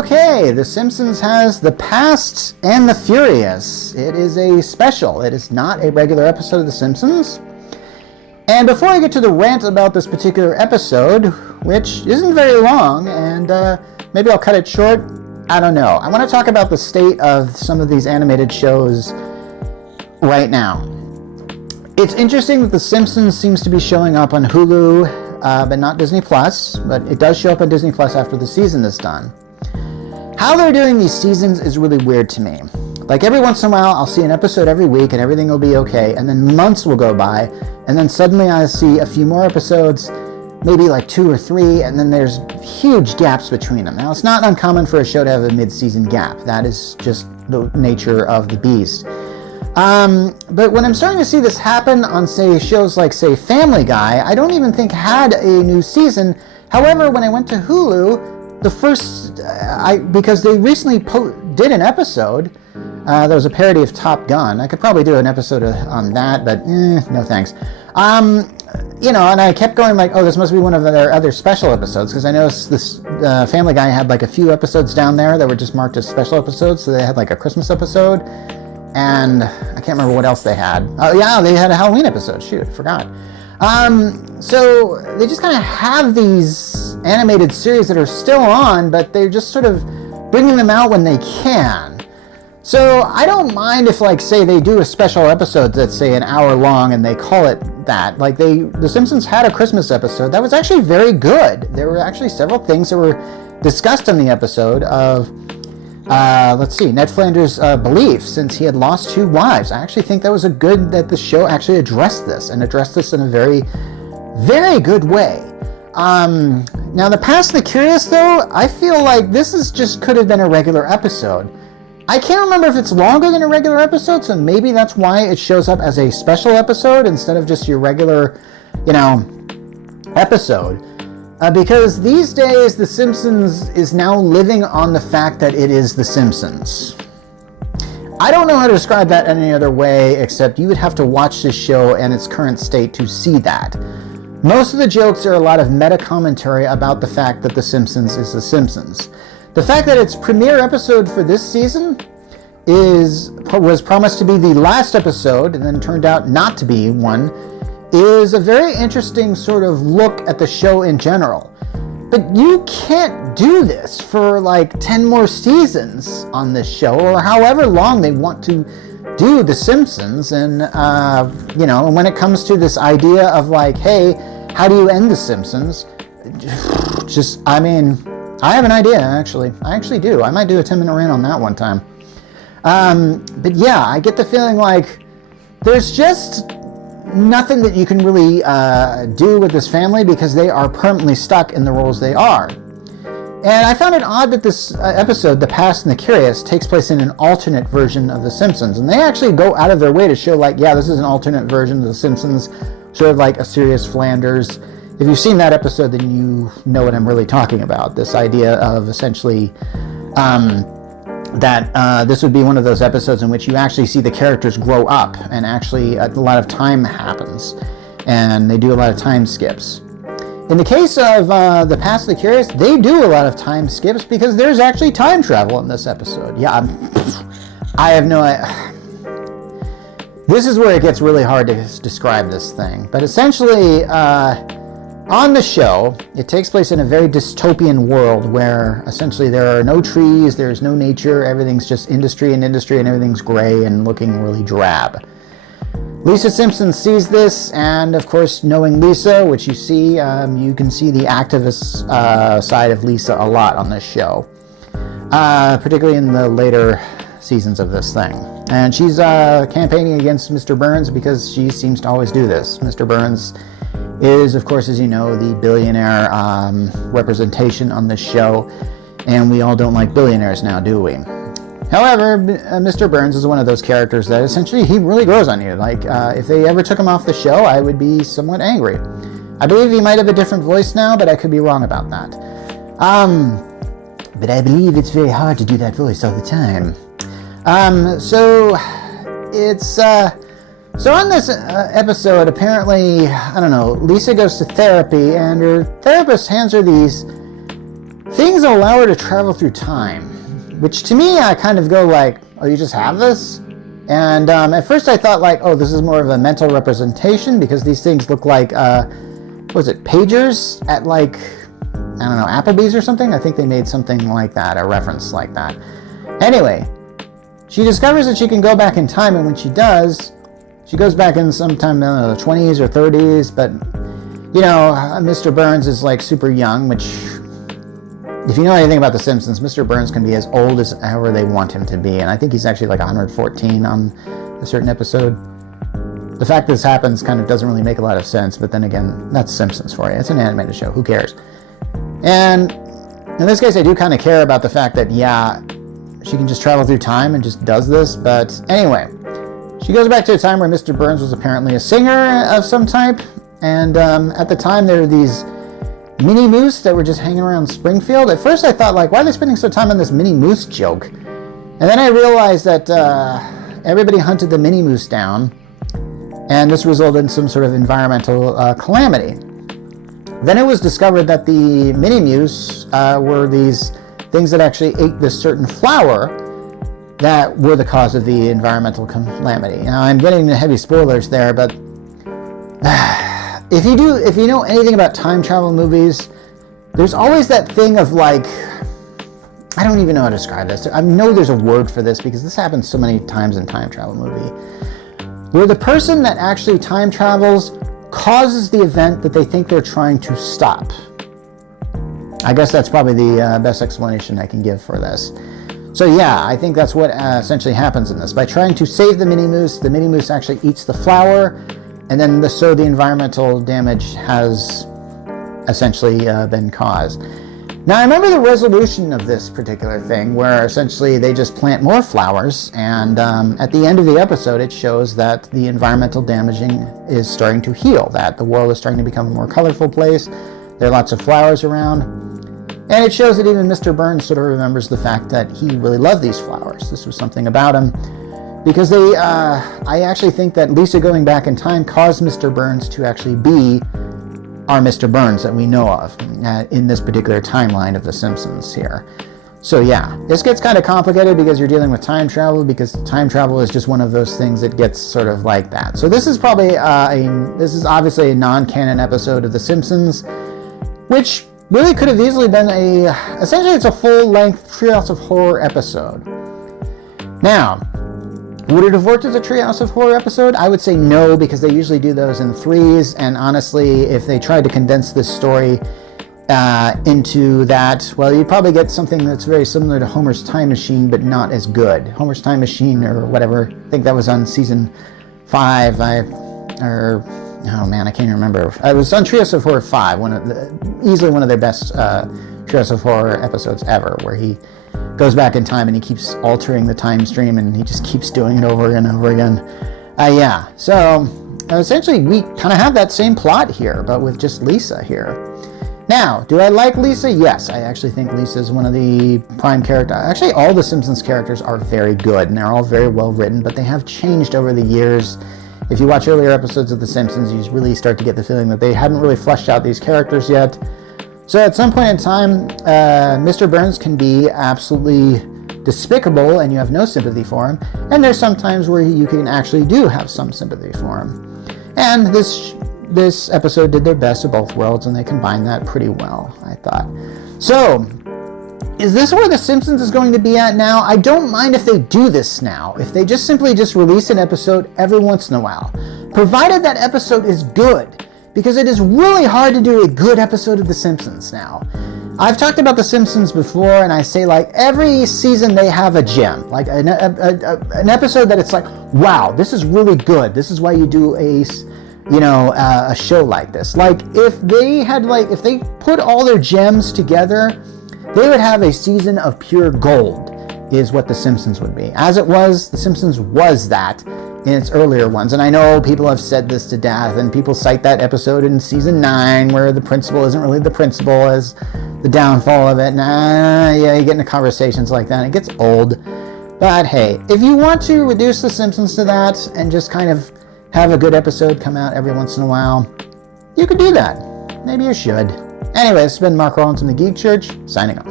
Okay, The Simpsons has The Past and the Furious. It is a special. It is not a regular episode of The Simpsons. And before I get to the rant about this particular episode, which isn't very long, and maybe I'll cut it short, I don't know. I want to talk about the state of some of these animated shows right now. It's interesting that The Simpsons seems to be showing up on Hulu, but not Disney Plus, but it does show up on Disney Plus after the season is done. How they're doing these seasons is really weird to me. Like every once in a while, I'll see an episode every week and everything will be okay, and then months will go by, and then suddenly I see a few more episodes, maybe like 2 or 3, and then there's huge gaps between them. Now, it's not uncommon for a show to have a mid-season gap. That is just the nature of the beast. But when I'm starting to see this happen on, say, shows like, say, Family Guy, I don't even think had a new season. However, when I went to Hulu, the first, because they recently did an episode, that was a parody of Top Gun. I could probably do an episode on that, but no thanks. And I kept going like, oh, this must be one of their other special episodes, because I noticed this Family Guy had like a few episodes down there that were just marked as special episodes, so they had like a Christmas episode, and I can't remember what else they had. Oh yeah, they had a Halloween episode, shoot, forgot. So they just kind of have these animated series that are still on, but they're just sort of bringing them out when they can. So I don't mind if, like, say they do a special episode that's, say, an hour long and they call it that. Like The Simpsons had a Christmas episode that was actually very good. There were actually several things that were discussed in the episode of, Ned Flanders' belief, since he had lost 2 wives. I actually think that was that the show actually addressed this, and addressed this in a very, very good way. Now, The Past and the Curious, though, I feel like this could have been a regular episode. I can't remember if it's longer than a regular episode, so maybe that's why it shows up as a special episode instead of just your regular, episode. Because these days, The Simpsons is now living on the fact that it is The Simpsons. I don't know how to describe that any other way, except you would have to watch this show and its current state to see that. Most of the jokes are a lot of meta-commentary about the fact that The Simpsons is The Simpsons. The fact that its premiere episode for this season was promised to be the last episode, and then turned out not to be one, is a very interesting sort of look at the show in general. But you can't do this for like 10 more seasons on this show, or however long they want to do The Simpsons. And, and when it comes to this idea of like, hey, how do you end The Simpsons? I have an idea, actually. I actually do. I might do a 10-minute rant on that one time. But yeah, I get the feeling like there's just nothing that you can really do with this family, because they are permanently stuck in the roles they are. And I found it odd that this episode, The Past and the Curious, takes place in an alternate version of The Simpsons. And they actually go out of their way to show like, yeah, this is an alternate version of The Simpsons, sort of like a serious Flanders. If you've seen that episode, then you know what I'm really talking about. This idea of essentially that this would be one of those episodes in which you actually see the characters grow up, and actually a lot of time happens, and they do a lot of time skips. In the case of The Past and the Curious, they do a lot of time skips because there's actually time travel in this episode. Yeah, I have no idea. This is where it gets really hard to describe this thing. But essentially, on the show, it takes place in a very dystopian world where essentially there are no trees, there's no nature, everything's just industry, and everything's gray and looking really drab. Lisa Simpson sees this, and of course, knowing Lisa, which you see, you can see the activist side of Lisa a lot on this show, particularly in the later seasons of this thing. And she's campaigning against Mr. Burns because she seems to always do this. Mr. Burns is, of course, as you know, the billionaire representation on this show, and we all don't like billionaires now, do we? However, Mr. Burns is one of those characters that essentially he really grows on you. Like, if they ever took him off the show, I would be somewhat angry. I believe he might have a different voice now, but I could be wrong about that. But I believe it's very hard to do that voice all the time. So on this episode, apparently, I don't know, Lisa goes to therapy, and her therapist hands her these things allow her to travel through time, which to me, I kind of go like, oh, you just have this? And at first I thought like, oh, this is more of a mental representation because these things look like, what was it, pagers at like, I don't know, Applebee's or something? I think they made something like that, a reference like that. Anyway, she discovers that she can go back in time, and when she does, she goes back in sometime, I don't know, the 20s or 30s, but, you know, Mr. Burns is like super young, which, if you know anything about The Simpsons, Mr. Burns can be as old as however they want him to be, and I think he's actually like 114 on a certain episode. The fact this happens kind of doesn't really make a lot of sense, but then again, that's Simpsons for you. It's an animated show, who cares? And in this case, I do kind of care about the fact that, yeah, she can just travel through time and just does this, but anyway, she goes back to a time where Mr. Burns was apparently a singer of some type, and at the time there were these mini moose that were just hanging around Springfield. At first I thought, like, why are they spending so much time on this mini moose joke? And then I realized that everybody hunted the mini moose down, and this resulted in some sort of environmental calamity. Then it was discovered that the mini moose were these things that actually ate this certain flower that were the cause of the environmental calamity. Now, I'm getting into heavy spoilers there, but if you know anything about time travel movies, there's always that thing of like, I don't even know how to describe this. I know there's a word for this because this happens so many times in time travel movie, where the person that actually time travels causes the event that they think they're trying to stop. I guess that's probably the best explanation I can give for this. So yeah, I think that's what essentially happens in this. By trying to save the mini moose actually eats the flower, and then so the environmental damage has essentially been caused. Now I remember the resolution of this particular thing, where essentially they just plant more flowers, and at the end of the episode it shows that the environmental damaging is starting to heal, that the world is starting to become a more colorful place. There are lots of flowers around. And it shows that even Mr. Burns sort of remembers the fact that he really loved these flowers. This was something about him. Because I actually think that Lisa going back in time caused Mr. Burns to actually be our Mr. Burns that we know of in this particular timeline of The Simpsons here. So yeah, this gets kind of complicated because you're dealing with time travel, because time travel is just one of those things that gets sort of like that. So this is probably this is obviously a non-canon episode of The Simpsons, which really could have easily been essentially it's a full-length Treehouse of Horror episode. Now, would it have worked as a Treehouse of Horror episode? I would say no, because they usually do those in threes, and honestly, if they tried to condense this story into that, well, you'd probably get something that's very similar to Homer's Time Machine, but not as good. Homer's Time Machine, or whatever, I think that was on season 5, oh man, I can't remember. It was on Treehouse of Horror 5, easily one of their best Treehouse of Horror episodes ever, where he goes back in time and he keeps altering the time stream and he just keeps doing it over and over again. Yeah, so essentially we kind of have that same plot here, but with just Lisa here. Now, do I like Lisa? Yes, I actually think Lisa is one of the prime characters. Actually, all the Simpsons characters are very good and they're all very well written, but they have changed over the years. If you watch earlier episodes of The Simpsons, you really start to get the feeling that they hadn't really fleshed out these characters yet. So at some point in time, Mr. Burns can be absolutely despicable and you have no sympathy for him. And there's some times where you can actually do have some sympathy for him. And this episode did their best of both worlds, and they combined that pretty well, I thought. So, is this where The Simpsons is going to be at now? I don't mind if they do this now. If they just simply release an episode every once in a while. Provided that episode is good. Because it is really hard to do a good episode of The Simpsons now. I've talked about The Simpsons before, and I say like every season they have a gem. Like an episode that it's like, wow, this is really good. This is why you do a show like this. Like if they put all their gems together, they would have a season of pure gold, is what The Simpsons would be. As it was, The Simpsons was that in its earlier ones. And I know people have said this to death, and people cite that episode in season 9 where the principal isn't really the principal as the downfall of it. Yeah, you get into conversations like that, and it gets old. But hey, if you want to reduce The Simpsons to that and just kind of have a good episode come out every once in a while, you could do that. Maybe you should. Anyways, it's been Mark Rollins from the Geek Church, signing off.